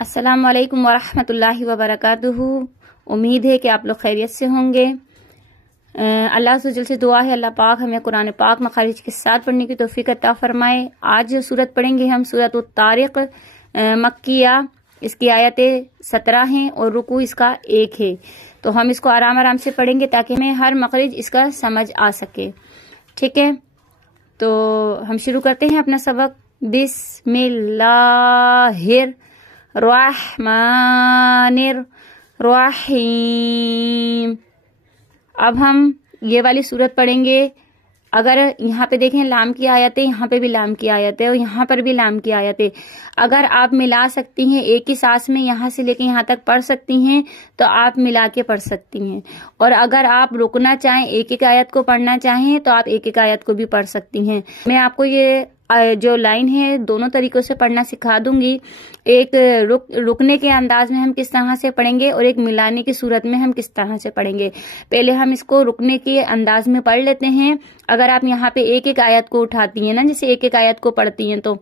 السلام علیکم ورحمۃ اللہ وبرکاتہ۔ امید ہے کہ آپ لوگ خیریت سے ہوں گے۔ اللہ سے جل سے دعا ہے اللہ پاک ہمیں قرآن پاک مخارج کے ساتھ پڑھنے کی توفیق عطا فرمائے۔ آج جو صورت پڑھیں گے ہم سورۃ الطارق مکیہ، اس کی آیتیں 17 ہیں اور رکوع اس کا 1 ہے، تو ہم اس کو آرام آرام سے پڑھیں گے تاکہ ہمیں ہر مخرج اس کا سمجھ آ سکے۔ ٹھیک ہے، تو ہم شروع کرتے ہیں اپنا سبق۔ بسم اللہ الرحمن الرحیم۔ اب ہم یہ والی صورت پڑھیں گے۔ اگر یہاں پہ دیکھیں لام کی آیت ہے، یہاں پہ بھی لام کی آیت ہے اور یہاں پر بھی لام کی آیت ہے۔ اگر آپ ملا سکتی ہیں ایک ہی سانس میں یہاں سے لے کے یہاں تک پڑھ سکتی ہیں تو آپ ملا کے پڑھ سکتی ہیں، اور اگر آپ رکنا چاہیں ایک ایک آیت کو پڑھنا چاہیں تو آپ ایک ایک آیت کو بھی پڑھ سکتی ہیں۔ میں آپ کو یہ جو لائن ہے دونوں طریقوں سے پڑھنا سکھا دوں گی۔ ایک رکنے کے انداز میں ہم کس طرح سے پڑھیں گے اور ایک ملانے کی صورت میں ہم کس طرح سے پڑھیں گے۔ پہلے ہم اس کو رکنے کے انداز میں پڑھ لیتے ہیں۔ اگر آپ یہاں پہ ایک ایک آیت کو اٹھاتی ہیں نا، جیسے ایک ایک آیت کو پڑھتی ہیں تو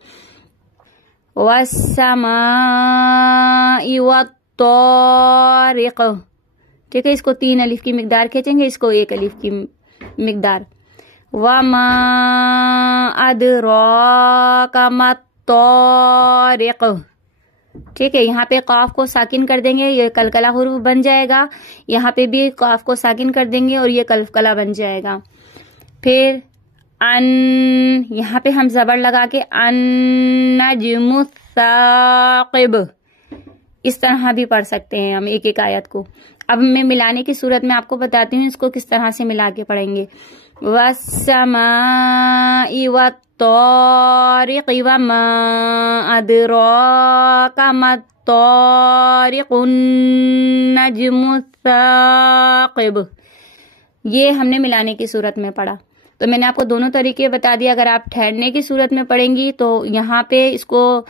وَالسَّمَاءِ وَالطَّارِقِ، ٹھیک ہے، اس کو 3 الف کی مقدار کھینچیں گے، اس کو 1 الف کی مقدار۔ وَمَا أَدْرَاكَ مَا الطَّارِقُ، ٹھیک ہے، یہاں پہ قاف کو ساکن کر دیں گے، یہ کلکلا حروف بن جائے گا۔ یہاں پہ بھی قاف کو ساکن کر دیں گے اور یہ کلکلا بن جائے گا۔ پھر ان، یہاں پہ ہم زبر لگا کے النجم الثاقب، اس طرح بھی پڑھ سکتے ہیں ہم ایک ایک آیت کو۔ اب میں ملانے کی صورت میں آپ کو بتاتی ہوں اس کو کس طرح سے ملا کے پڑھیں گے۔ وَالسَّمَاءِ وَالطَّارِقِ وَمَا أَدْرَاكَ مَا الطَّارِقُ النَّجْمُ الثَّاقِبُ، یہ ہم نے ملانے کی صورت میں پڑھا۔ تو میں نے آپ کو دونوں طریقے بتا دیا۔ اگر آپ ٹھہرنے کی صورت میں پڑھیں گی تو یہاں پہ اس کو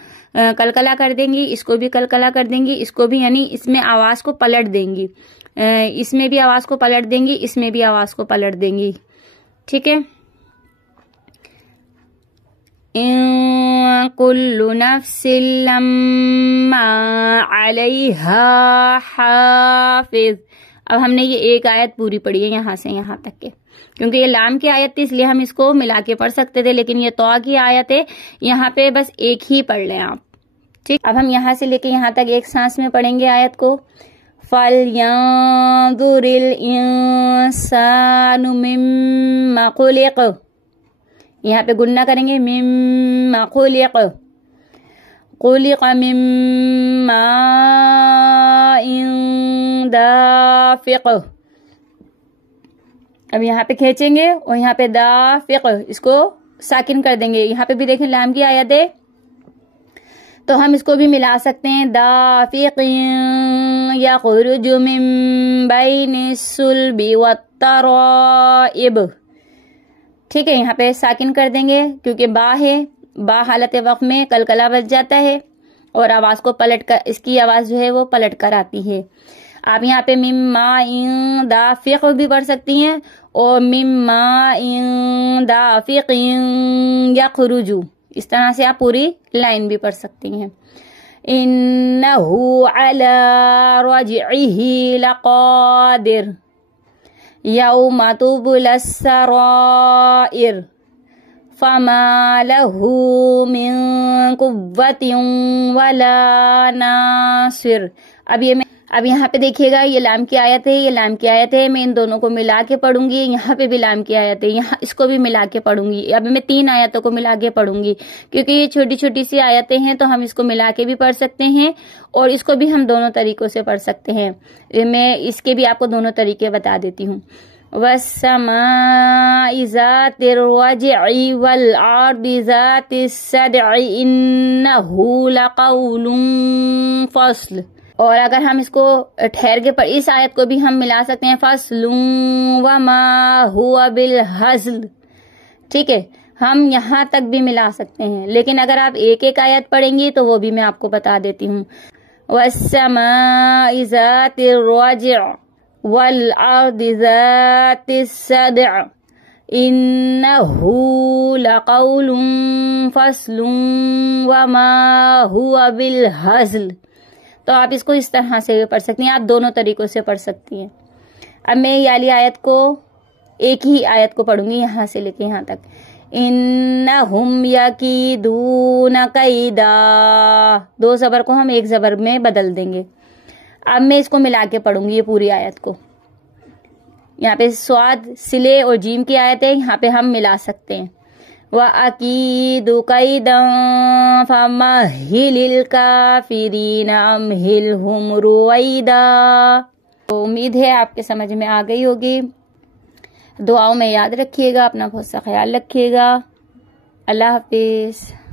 کلکلا کر دیں گی، اس کو بھی کلکلا کر دیں گی، اس کو بھی، یعنی اس میں آواز کو پلٹ دیں گی، اس میں بھی آواز کو پلٹ دیں گی، اس میں بھی آواز کو پلٹ دیں گی، ٹھیک ہے۔ كُلُّ نَفْسٍ لَمَّا عَلَيْهَا حَافِظٌ۔ اب ہم نے یہ ایک آیت پوری پڑھی ہے یہاں سے یہاں تک کے، کیونکہ یہ لام کی آیت تھی اس لیے ہم اس کو ملا کے پڑھ سکتے تھے، لیکن یہ طا کی آیت ہے، یہاں پہ بس ایک ہی پڑھ لیں آپ، ٹھیک۔ اب ہم یہاں سے لے کے یہاں تک ایک سانس میں پڑھیں گے آیت کو۔ فَلْيَنظُرِ الْإِنسَانُ مِمَّا خُلِقَ، یہاں پہ گننا کریں گے، مِمَّا خُلِقَ، خُلِقَ مِن مَّاءٍ دَافِقٍ۔ اب یہاں پہ کھینچیں گے اور یہاں پہ دافق، اس کو ساکن کر دیں گے۔ یہاں پہ بھی دیکھیں لام کی آیت ہے تو ہم اس کو بھی ملا سکتے ہیں، دافق یخرج من بین الصلب والترائب، ٹھیک ہے، یہاں پہ ساکن کر دیں گے کیونکہ با ہے، با حالت وقف میں کلکلا بچ جاتا ہے اور آواز کو پلٹ کر، اس کی آواز جو ہے وہ پلٹ کر آتی ہے۔ آپ یہاں پہ مِن مَاءٍ دَافِقٍ بھی پڑھ سکتی ہیں اور مِن مَاءٍ دَافِقٍ یخرج، اس طرح سے آپ پوری لائن بھی پڑھ سکتی ہیں۔ إِنَّهُ عَلَى رَجْعِهِ لَقَادِرٌ يَوْمَ تُبْلَى السَّرَائِرُ فَمَا لَهُ مِن قُوَّةٍ وَلَا نَاصِرٍ۔ اب یہاں پہ دیکھیے گا یہ لام کی آیت ہے، یہ لام کی آیت ہے، میں ان دونوں کو ملا کے پڑھوں گی۔ یہاں پہ بھی لام کی آیت ہے، یہاں اس کو بھی ملا کے پڑھوں گی۔ اب میں 3 آیتوں کو ملا کے پڑھوں گی کیونکہ یہ چھوٹی چھوٹی سی آیتیں ہیں تو ہم اس کو ملا کے بھی پڑھ سکتے ہیں اور اس کو بھی ہم دونوں طریقوں سے پڑھ سکتے ہیں۔ میں اس کے بھی آپ کو دونوں طریقے بتا دیتی ہوں۔ وَالسَّمَاءِ ذَاتِ الرَّجْعِ وَالْأَرْضِ ذَاتِ الصَّدْعِ إِنَّهُ لَقَوْلٌ فَصْلٌ۔ اور اگر ہم اس کو ٹھہر کے اس آیت کو بھی ہم ملا سکتے ہیں، فَصْلٌ وَمَا هُوَ بِالْهَزْلِ، ٹھیک ہے، ہم یہاں تک بھی ملا سکتے ہیں، لیکن اگر آپ ایک ایک آیت پڑھیں گی تو وہ بھی میں آپ کو بتا دیتی ہوں۔ وَالسَّمَاءِ ذَاتِ الرَّجْعِ وَالْأَرْضِ ذَاتِ الصَّدْعِ إِنَّهُ لَقَوْلٌ فَصْلٌ وَمَا هُوَ بِالْهَزْلِ، تو آپ اس کو اس طرح سے پڑھ سکتی ہیں، آپ دونوں طریقوں سے پڑھ سکتی ہیں۔ اب میں یہ والی آیت کو ایک ہی آیت کو پڑھوں گی یہاں سے لے کے یہاں تک۔ انہم یکیدون کیدا، دو زبر کو ہم ایک زبر میں بدل دیں گے۔ اب میں اس کو ملا کے پڑھوں گی یہ پوری آیت کو۔ یہاں پہ سواد سلے اور جیم کی آیت ہے، یہاں پہ ہم ملا سکتے ہیں۔ وَأَكِيدُ كَيْدًا فَمَهِّلِ الْكَافِرِينَ أَمْهِلْهُمْ رُوَيْدًا۔ تو امید ہے آپ کے سمجھ میں آ گئی ہوگی۔ دعاؤں میں یاد رکھیے گا، اپنا بہت سا خیال رکھیے گا۔ اللہ حافظ۔